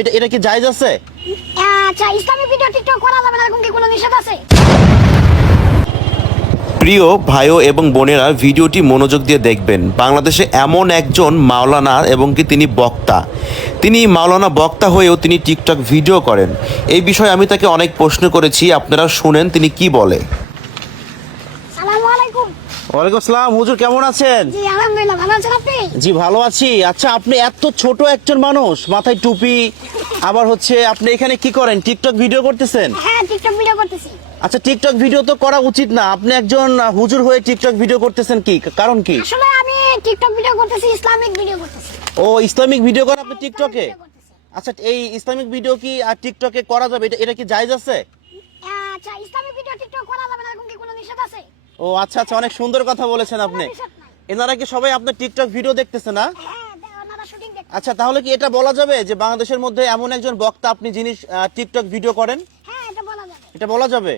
এটা এটা কি জায়েজ আছে? আচ্ছা ইসলামিক ভিডিও টিকটক করা যাবে না এরকম কি কোনো নিষেধ আছে? প্রিয় ভাইও এবং বোনেরা ভিডিওটি মনোযোগ দিয়ে দেখবেন। বাংলাদেশে এমন একজন মাওলানা এবং কি তিনি বক্তা। তিনি মাওলানা বক্তা হয়েও তিনি টিকটক ভিডিও করেন। এই বিষয়ে আমি তাকে অনেক প্রশ্ন করেছি আপনারা শুনেন তিনি কি বলে। আলাইকুম। ওয়ালাইকুম আসসালাম হুজুর কেমন আছেন? জি আলহামদুলিল্লাহ ভালো আছেন আপনি? জি ভালো আছি। আচ্ছা আপনি এত ছোট একজন মানুষ মাথায় টুপি আবার হচ্ছে আপনি এখানে কি করেন? টিকটক ভিডিও করতেছেন? হ্যাঁ টিকটক ভিডিও করতেছি। আচ্ছা টিকটক ভিডিও তো করা উচিত না। আপনি একজন হুজুর হয়ে টিকটক ভিডিও করতেছেন কি? কারণ কি? আসলে আমি টিকটক ভিডিও করতেছি ইসলামিক ভিডিও করতেছি। ও ইসলামিক ভিডিও করেন আপনি টিকটকে? আচ্ছা এই ইসলামিক ভিডিও কি আর টিকটকে করা যাবে? এটা কি জায়েজ আছে? আচ্ছা ইসলামিক ভিডিও টিকটক করা যাবে না এরকম কি কোনো ও আচ্ছা আচ্ছা অনেক সুন্দর কথা বলেছেন আপনি। এনারা কি সবাই আপনার টিকটক ভিডিও দেখতেছে না? হ্যাঁ আচ্ছা তাহলে কি এটা বলা যাবে যে বাংলাদেশের মধ্যে এমন একজন বক্তা আপনি জিনিস টিকটক ভিডিও করেন? হ্যাঁ এটা বলা যাবে। এটা বলা যাবে?